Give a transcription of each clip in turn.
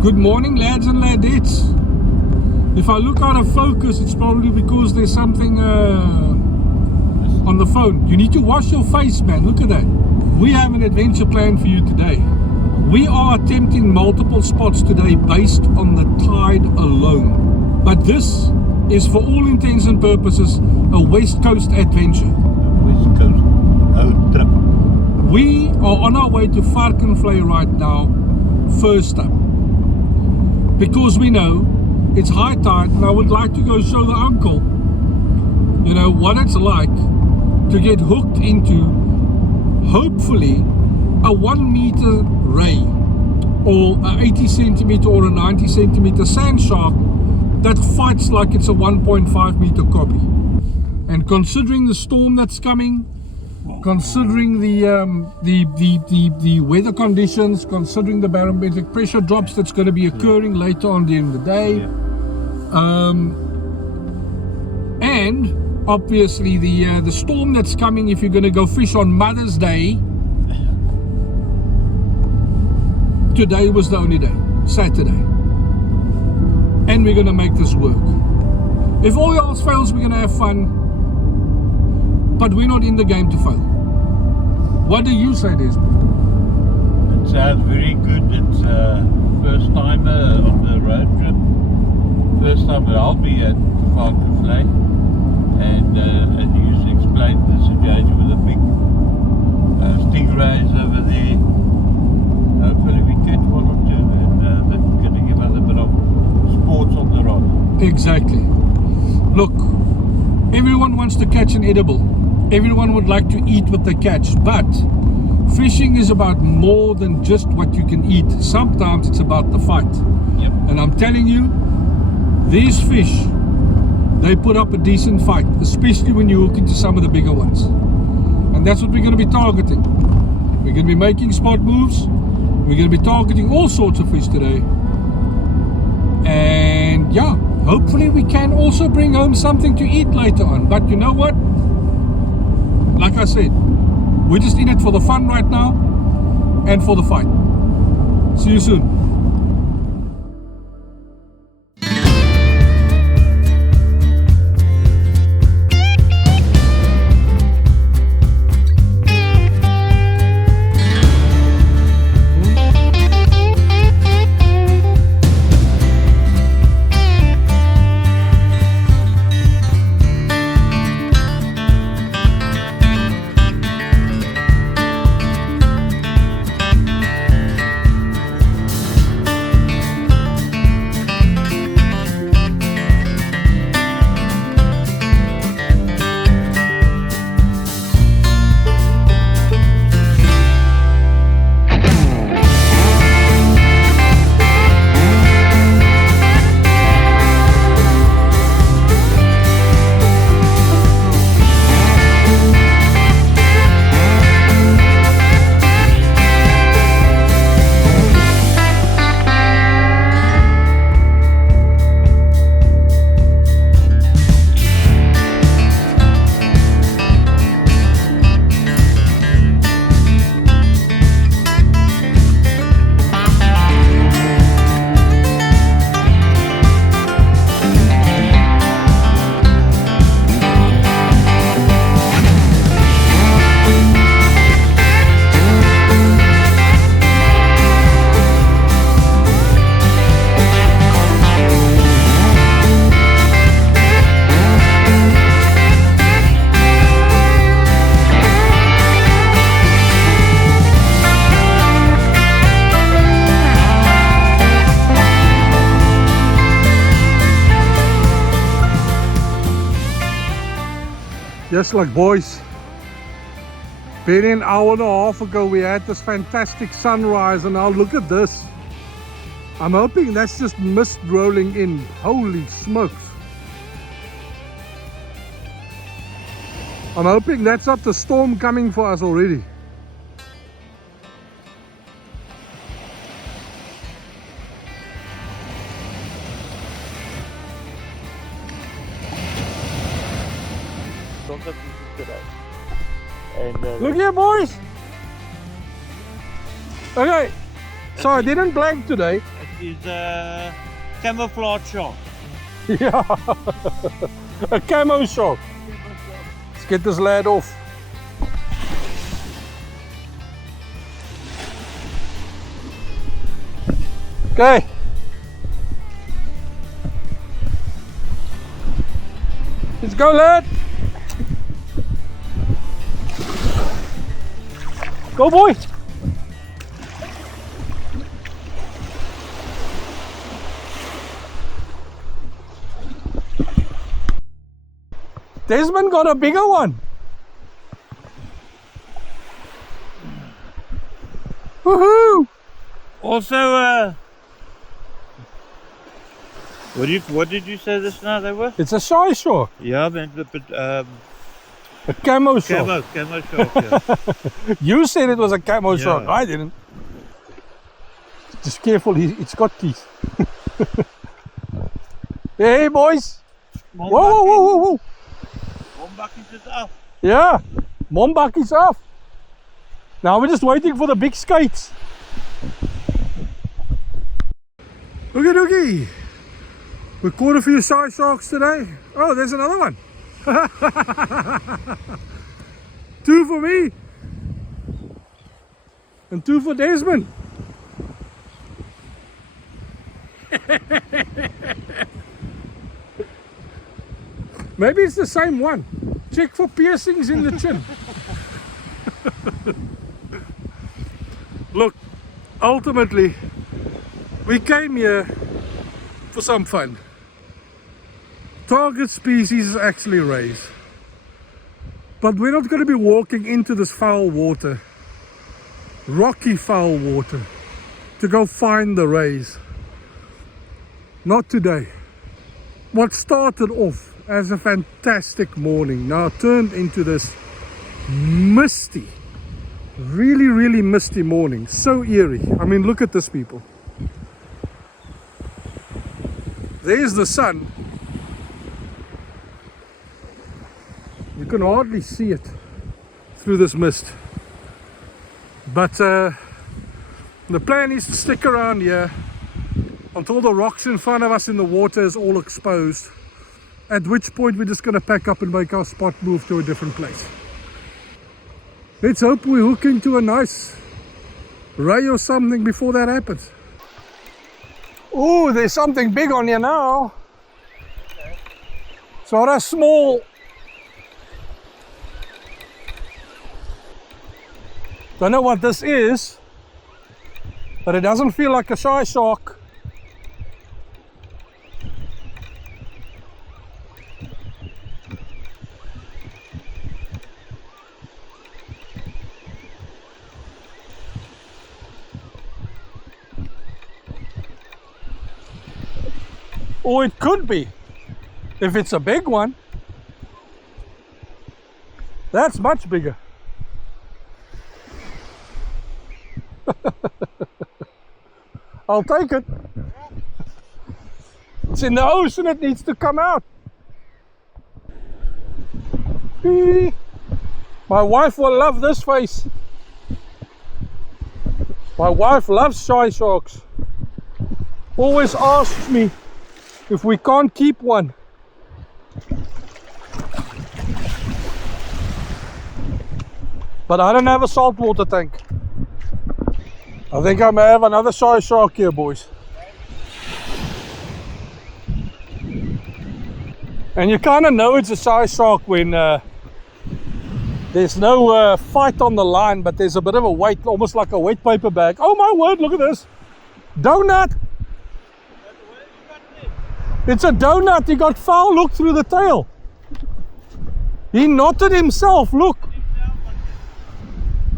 Good morning, lads and ladettes. If I look out of focus, it's probably because there's something on the phone. You need to wash your face, man. Look at that. We have an adventure plan for you today. We are attempting multiple spots today based on the tide alone. But this is, for all intents and purposes, a West Coast adventure. West Coast road trip. We are on our way to Varkenvlei right now, first up. Because we know it's high tide, and I would like to go show the uncle, you know, what it's like to get hooked into, hopefully, a 1 meter ray, or a 80 centimeter or a 90 centimeter sand shark that fights like it's a 1.5 meter copy. And considering the storm that's coming, considering the weather conditions, considering the barometric pressure drops that's going to be occurring later on during the day, and obviously the storm that's coming if you're going to go fish on Mother's Day. Today was the only day, Saturday, and we're going to make this work. If all else fails, we're going to have fun. But we're not in the game to fail. What do you say, Desmond? It sounds very good. It's first time on the road trip. First time that I'll be at Varkenvlei. And as you explained, the situation with the big stingrays over there. Hopefully we catch one or two, and that's going to give us a bit of sports on the rod. Exactly. Look, everyone wants to catch an edible. Everyone would like to eat what they catch, but fishing is about more than just what you can eat. Sometimes it's about the fight. Yep. And I'm telling you, these fish, they put up a decent fight, especially when you hook into some of the bigger ones. And that's what we're going to be targeting. We're going to be making spot moves. We're going to be targeting all sorts of fish today. And yeah, hopefully we can also bring home something to eat later on. But you know what? Like I said, we're just in it for the fun right now and for the fight. See you soon. Yes, like boys, barely an hour and a half ago we had this fantastic sunrise, and now look at this. I'm hoping that's just mist rolling in. Holy smokes. I'm hoping that's not the storm coming for us already. Look here, boys. Okay, so I didn't blank today. is a camouflage shark. Yeah, a camo shark. Let's get this lad off. Okay. Let's go, lad. Go, boy. Desmond got a bigger one. Woohoo! Also, what did you say this now they were? It's a shy shark. Yeah, but A camo shark. camo shark. Yeah. You said it was a camo Yeah. shark. I didn't. Just careful, it's got teeth. Hey, boys. Whoa, whoa, whoa, whoa, whoa. Mombuckies is af. Yeah, Mombak is off. Now we're just waiting for the big skates. Oogie doogie. We caught a few shy sharks today. Oh, there's another one. 2 for me. And 2 for Desmond. Maybe it's the same one. Check for piercings in the chin. Look, ultimately, we came here for some fun. Target species is actually rays. But we're not going to be walking into this foul water, rocky foul water, to go find the rays. Not today. What started off as a fantastic morning now turned into this misty, really misty morning. So eerie. I mean, look at this, people. There's the sun. You can hardly see it through this mist. But the plan is to stick around here until the rocks in front of us in the water is all exposed. At which point we're just going to pack up and make our spot move to a different place. Let's hope we hook into a nice ray or something before that happens. Oh, there's something big on here now. It's not a small. Don't know what this is, but it doesn't feel like a shy shark. Or it could be, if it's a big one. That's much bigger. I'll take it. It's in the ocean, it needs to come out. My wife will love this face. My wife loves shy sharks. Always asks me if we can't keep one. But I don't have a saltwater tank. I think I may have another shy shark here, boys. And you kind of know it's a shy shark when there's no fight on the line, but there's a bit of a weight, almost like a wet paper bag. Oh my word, look at this. Donut. It's a donut. He got foul look through the tail. He knotted himself, look.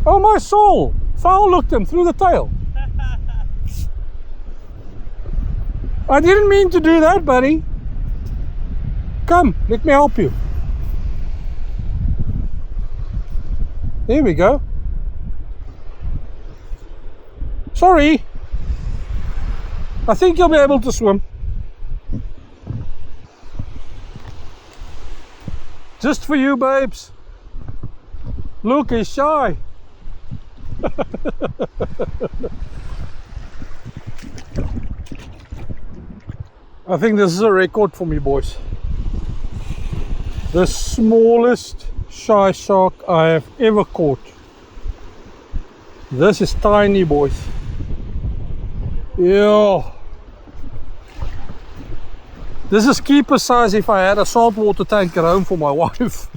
Oh my soul. Foul looked him through the tail. I didn't mean to do that, buddy. Come, let me help you. There we go. Sorry. I think you'll be able to swim. Just for you, babes. Look, he's shy. I think this is a record for me, boys. The smallest shy shark I have ever caught. This is tiny, boys. Yeah. This is keeper size if I had a saltwater tank at home for my wife.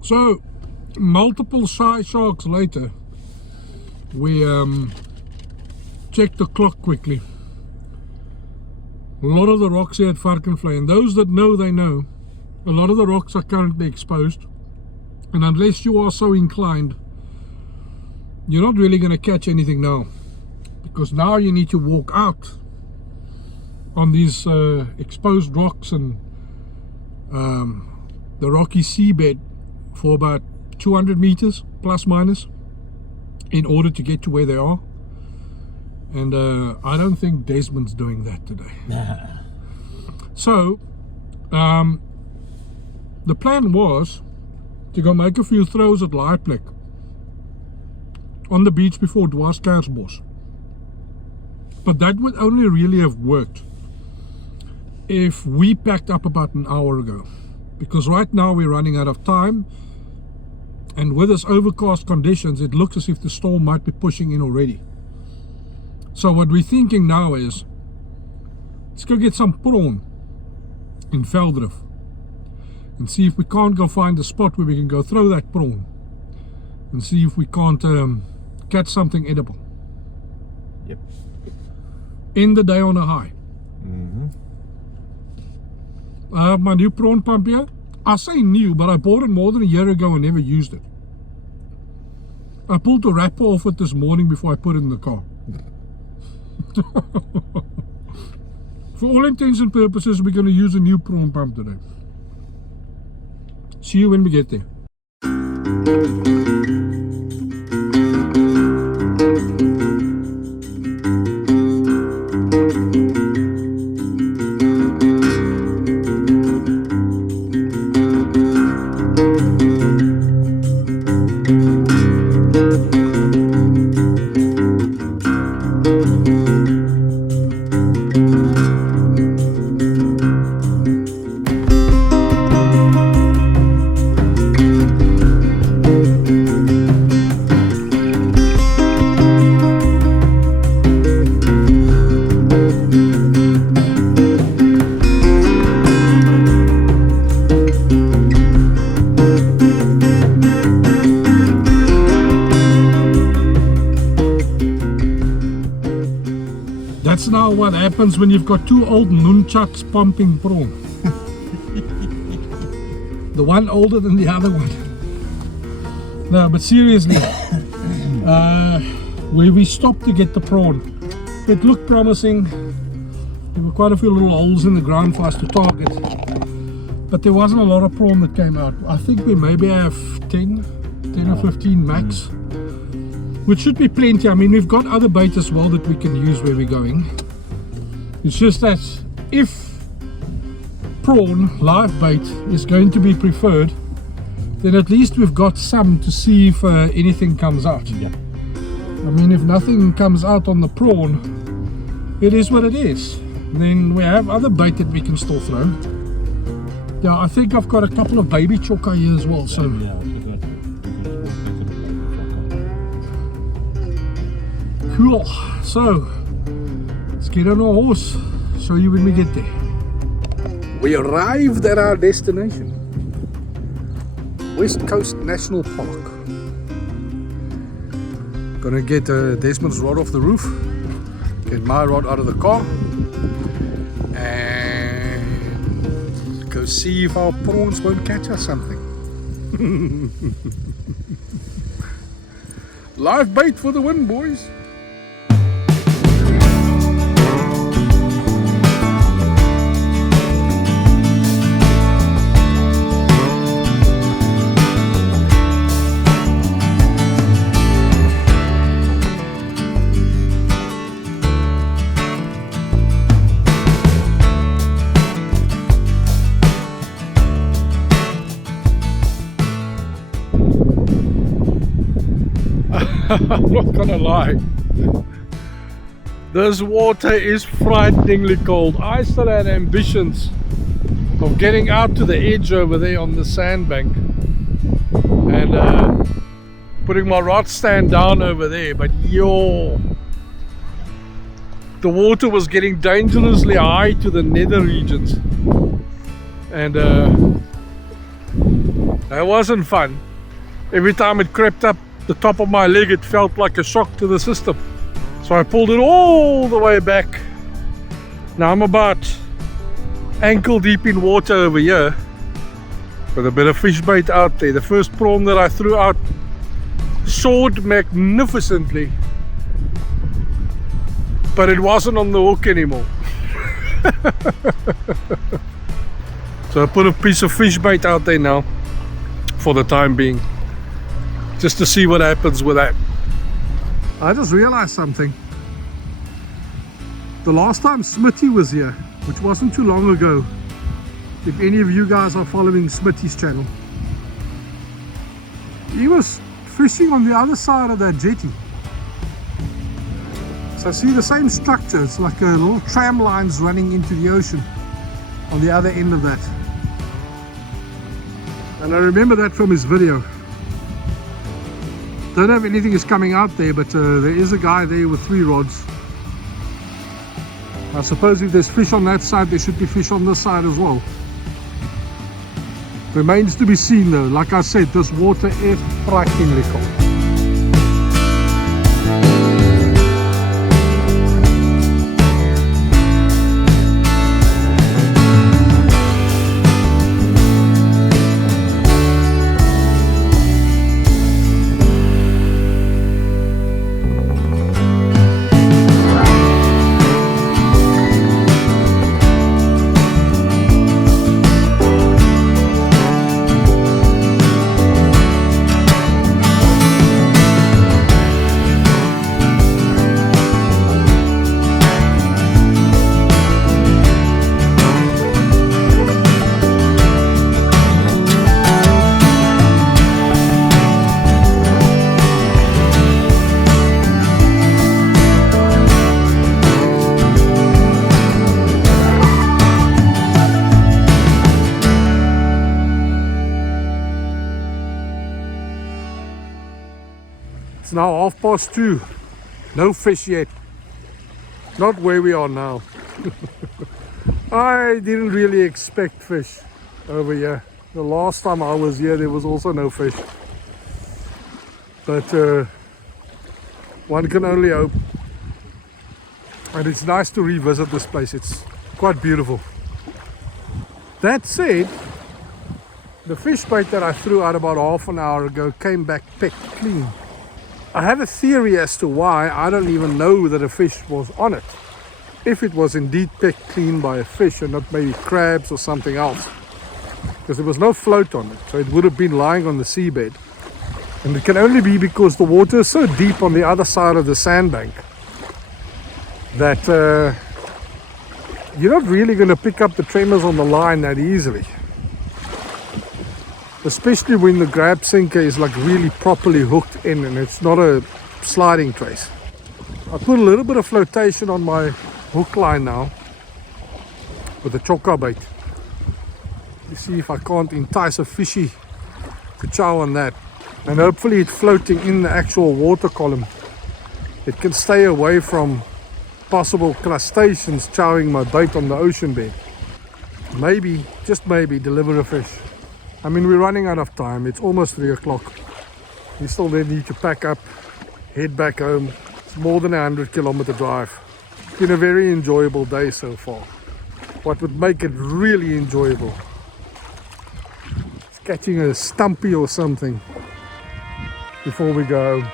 So, multiple shy sharks later, we checked the clock quickly. A lot of the rocks here at Varkenvlei, and those that know, they know, a lot of the rocks are currently exposed, and unless you are so inclined, you're not really going to catch anything now, because now you need to walk out on these exposed rocks and the rocky seabed for about 200 meters plus minus in order to get to where they are. And I don't think Desmond's doing that today. So the plan was to go make a few throws at Laaiplek on the beach before Dwarskersbos. But that would only really have worked if we packed up about an hour ago, because right now we're running out of time, and with this overcast conditions it looks as if the storm might be pushing in already. So what we're thinking now is, let's go get some prawn in Veldrift and see if we can't go find a spot where we can go throw that prawn and see if we can't catch something edible. Yep. End the day on a high. I have my new prawn pump here. I say new, but I bought it more than a year ago and never used it. I pulled the wrapper off it this morning before I put it in the car. For all intents and purposes, we're going to use a new prawn pump today. See you when we get there. That's now what happens when you've got two old nunchucks pumping prawn. The one older than the other one. No, but seriously, where we stopped to get the prawn, it looked promising. There were quite a few little holes in the ground for us to target, but there wasn't a lot of prawn that came out. I think we maybe have 10 or 15 max. Which should be plenty. I mean, we've got other bait as well that we can use where we're going. It's just that if prawn live bait is going to be preferred, then at least we've got some to see if anything comes out. Yeah. I mean, if nothing comes out on the prawn, it is what it is. Then we have other bait that we can still throw. Yeah, I think I've got a couple of baby chokka here as well. So Yeah, cool. So let's get on our horse, show you when we get there. We arrived at our destination, West Coast National Park. Gonna get Desmond's rod off the roof, get my rod out of the car, and go see if our prawns won't catch us something. Live bait for the win, boys. I'm not gonna lie. This water is frighteningly cold. I still had ambitions of getting out to the edge over there on the sandbank and putting my rod stand down over there, but yo, the water was getting dangerously high to the nether regions, and that wasn't fun. Every time it crept up the top of my leg, it felt like a shock to the system. So I pulled it all the way back. Now I'm about ankle deep in water over here with a bit of fish bait out there. The first prawn that I threw out soared magnificently, but it wasn't on the hook anymore. So I put a piece of fish bait out there now for the time being, just to see what happens with that. I just realized something. The last time Smitty was here, which wasn't too long ago, if any of you guys are following Smitty's channel, he was fishing on the other side of that jetty. So I see the same structure. It's like a little tram lines running into the ocean on the other end of that. And I remember that from his video. Don't know if anything is coming out there, but there is a guy there with 3 rods. I suppose if there's fish on that side, there should be fish on this side as well. Remains to be seen though. Like I said, this water is frighteningly cold. It's now 2:30. No fish yet. Not where we are now. I didn't really expect fish over here. The last time I was here, there was also no fish. But one can only hope. And it's nice to revisit this place. It's quite beautiful. That said, the fish bait that I threw out about half an hour ago came back picked clean. I have a theory as to why. I don't even know that a fish was on it. If it was indeed picked clean by a fish and not maybe crabs or something else. Because there was no float on it, so it would have been lying on the seabed. And it can only be because the water is so deep on the other side of the sandbank that you're not really going to pick up the tremors on the line that easily. Especially when the grab sinker is like really properly hooked in and it's not a sliding trace. I put a little bit of flotation on my hook line now with a choker bait. You see if I can't entice a fishy to chow on that. And hopefully it's floating in the actual water column. It can stay away from possible crustaceans chowing my bait on the ocean bed. Maybe, just maybe, deliver a fish. I mean, we're running out of time. It's almost 3 o'clock. We still then need to pack up, head back home. It's more than a 100-kilometer drive. It's been a very enjoyable day so far. What would make it really enjoyable is catching a stumpy or something before we go home.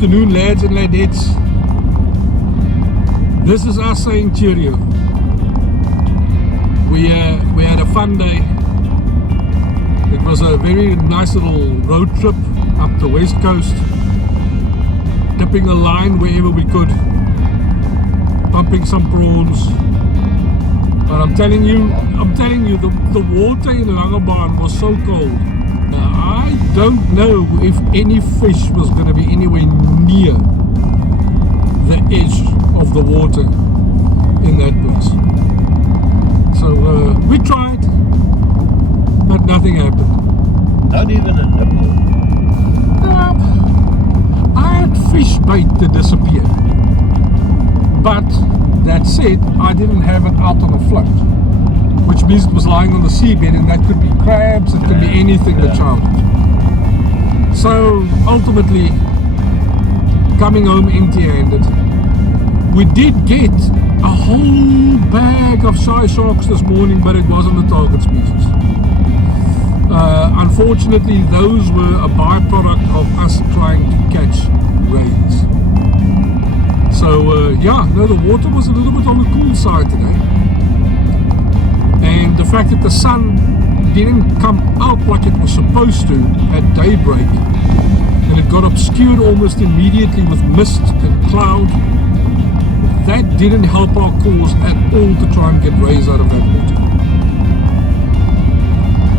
afternoon, lads and ladettes. This is us saying cheerio. We had a fun day. It was a very nice little road trip up the west coast, dipping a line wherever we could, pumping some prawns. But I'm telling you, the water in Langebaan was so cold. I don't know if any fish was going to be anywhere near the edge of the water in that place. So we tried, but nothing happened. Not even a nipple. I had fish bait that disappeared. But that said, I didn't have it out on a float, which means it was lying on the seabed, and that could be crabs, it could be anything that charmed it. So ultimately, coming home empty-handed, we did get a whole bag of shy sharks this morning, but it wasn't a target species. Unfortunately, those were a byproduct of us trying to catch rays. So yeah, no, the water was a little bit on the cool side today. And the fact that the sun didn't come out like it was supposed to at daybreak, and it got obscured almost immediately with mist and cloud, that didn't help our cause at all to try and get rays out of that water.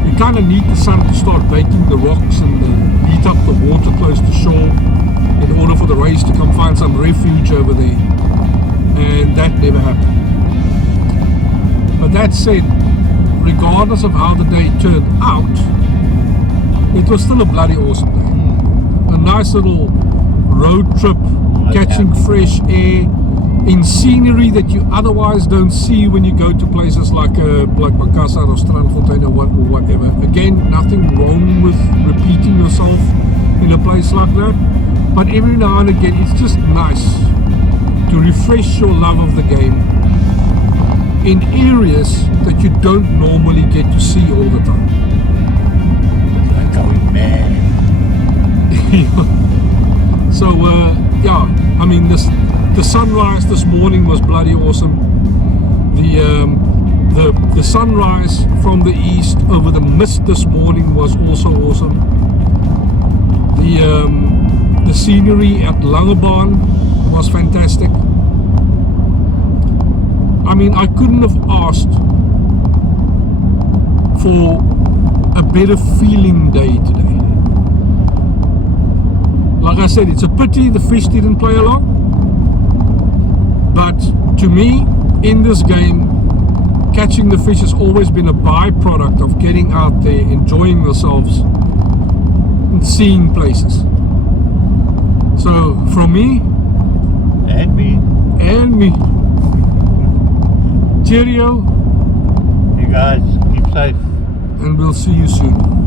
You kind of need the sun to start baking the rocks and heat up the water close to shore in order for the rays to come find some refuge over there, and that never happened. But that said, regardless of how the day turned out, it was still a bloody awesome day. A nice little road trip, catching fresh air in scenery that you otherwise don't see when you go to places like Makassar or Strandfontein or whatever. Again, nothing wrong with repeating yourself in a place like that, but every now and again it's just nice to refresh your love of the game in areas that you don't normally get to see all the time. It's like going mad. So yeah, I mean, the sunrise this morning was bloody awesome. The sunrise from the east over the mist this morning was also awesome. The scenery at Langebaan was fantastic. I mean, I couldn't have asked for a better feeling day today. Like I said, it's a pity the fish didn't play along, but to me, in this game, catching the fish has always been a byproduct of getting out there, enjoying yourselves, and seeing places. So from me And me, cheerio, you guys keep safe. and we'll see you soon.